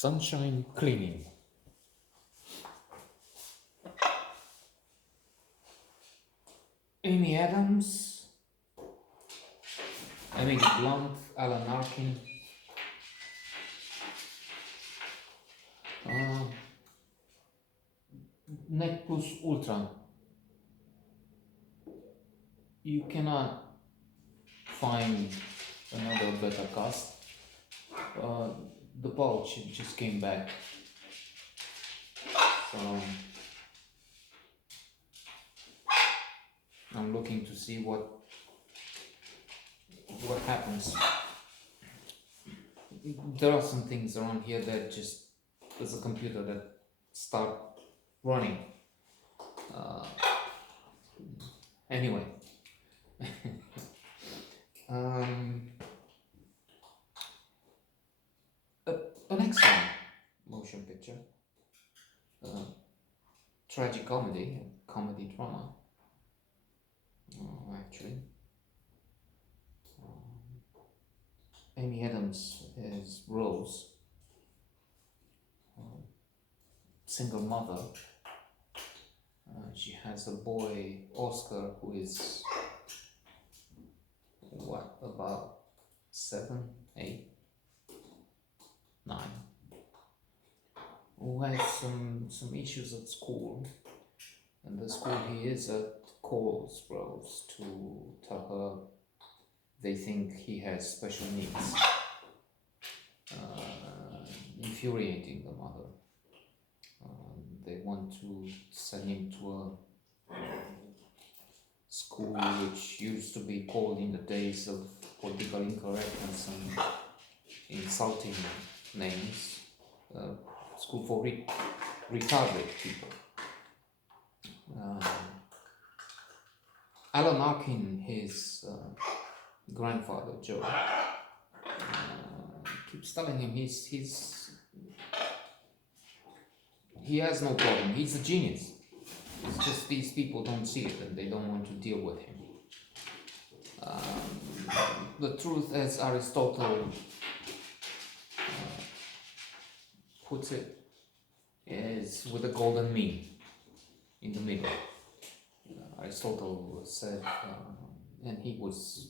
Sunshine cleaning. Amy Adams, Emily Blunt, Alan Arkin, uh, Net Plus Ultra. You cannot find another better cast. Uh, the pouch just came back, so I'm looking to see what happens. There are some things around here that just there's a computer that start running. Anyway, um, an excellent motion picture, tragic comedy, comedy drama. Actually, Amy Adams is Rose, single mother. She has a boy, Oscar, who is about 7, 8, 9, who has some issues at school, and the school he is at calls Rose to tell her they think he has special needs, infuriating the mother. They want to send him to a school which used to be called in the days of political incorrectness and insulting names, school for retarded people. Alan Arkin, his grandfather Joe, keeps telling him he has no problem. He's a genius. It's just these people don't see it and they don't want to deal with him. The truth, as Aristotle puts it, is with a golden mean in the middle. Aristotle said, and he was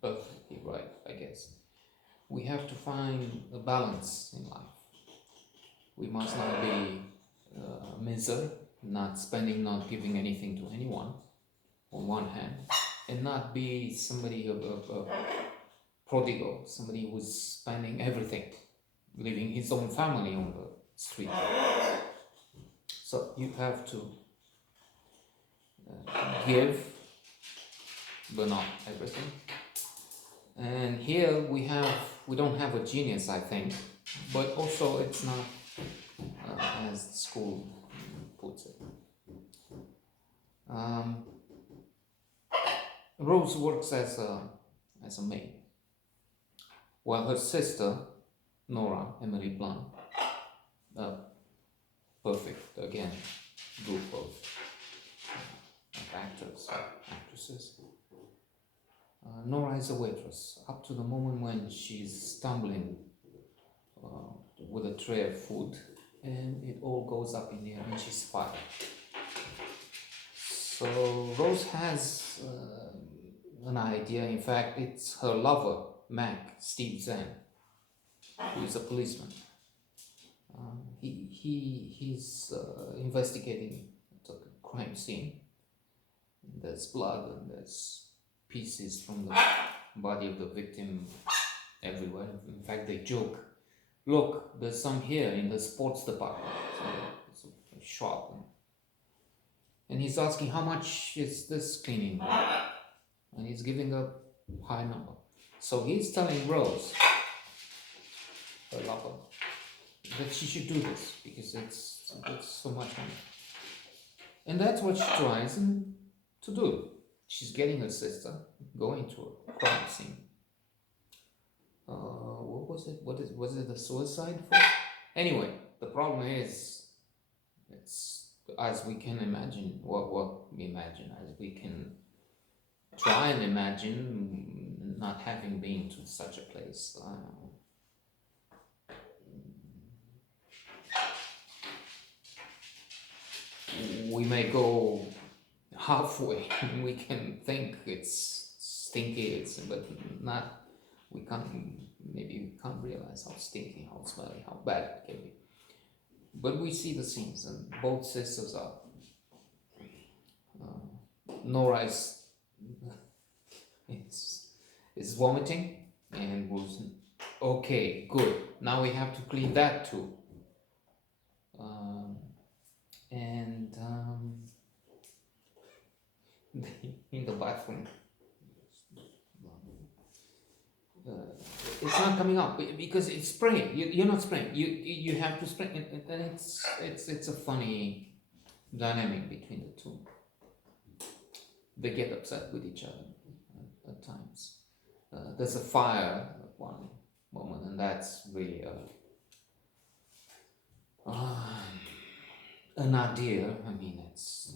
perfectly right, I guess, we have to find a balance in life. We must not be a miser, not spending, not giving anything to anyone, on one hand, and not be somebody a prodigal, somebody who's spending everything, leaving his own family on the street. So you have to give, but not everything. And here we don't have a genius, I think, but also it's not as the school puts it. Rose works as a maid, while her sister Nora, Emily Blunt, perfect again group of actresses. Nora is a waitress up to the moment when she's stumbling with a tray of food, and it all goes up in the air and she's fired. So Rose has an idea. In fact, it's her lover, Mac, Steve Zahn, who is a policeman. He's investigating the crime scene. There's blood and there's pieces from the body of the victim everywhere. In fact, they joke, look, there's some here in the sports department. So it's a shop. And he's asking, how much is this cleaning? And he's giving a high number. So he's telling Rose, her lover, that she should do this because it's so much money. And that's what she tries to do. She's getting her sister going to a crime scene. What was it? Was it a suicide? Anyway, the problem is, it's as we can imagine, as we can try and imagine, not having been to such a place. we may go halfway and we can think it's stinky, but not, we can't, maybe we can't realize how stinky, how smelly, how bad it can be. But we see the scenes, and both sisters are. Nora is vomiting and was okay, good. Now we have to clean that too. And in the bathroom, it's not coming out because it's spraying. You're not spraying. You have to spray, and it's a funny dynamic between the two. They get upset with each other at times. There's a fire at one moment, and that's really an idea. I mean, it's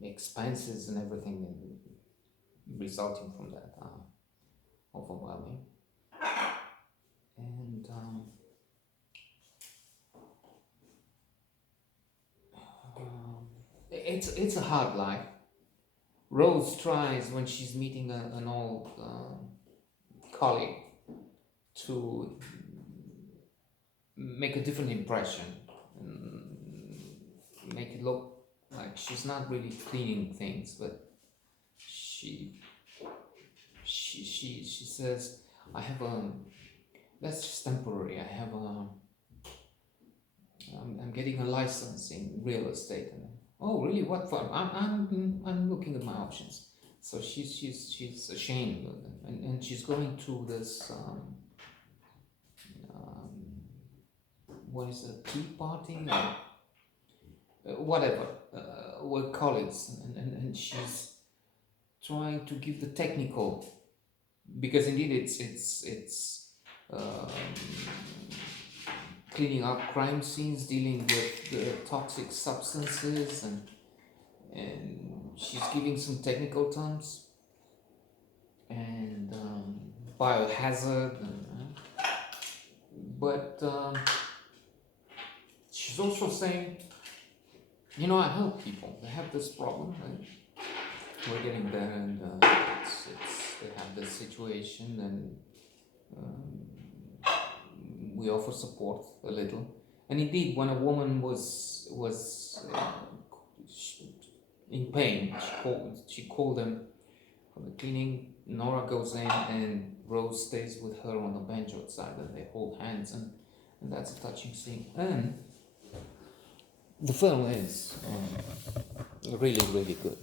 the expenses and everything resulting from that are overwhelming. And it's a hard life. Rose tries, when she's meeting an old colleague, to make a different impression, make it look like she's not really cleaning things, but she says, I have that's just temporary. I'm getting a license in real estate. And, oh, really? What for? I'm looking at my options. So she's ashamed, and she's going to this what is it, tea party or whatever, with colleagues, and she's trying to give the technical, because indeed it's cleaning up crime scenes, dealing with the toxic substances, and she's giving some technical terms, and biohazard, but she's also saying, I help people. They have this problem, and we're getting there, and they have this situation, and we offer support a little. And indeed, when a woman was in pain, she called them for the cleaning. Nora goes in, and Rose stays with her on the bench outside, and they hold hands, and that's a touching scene. And the film is really, really good.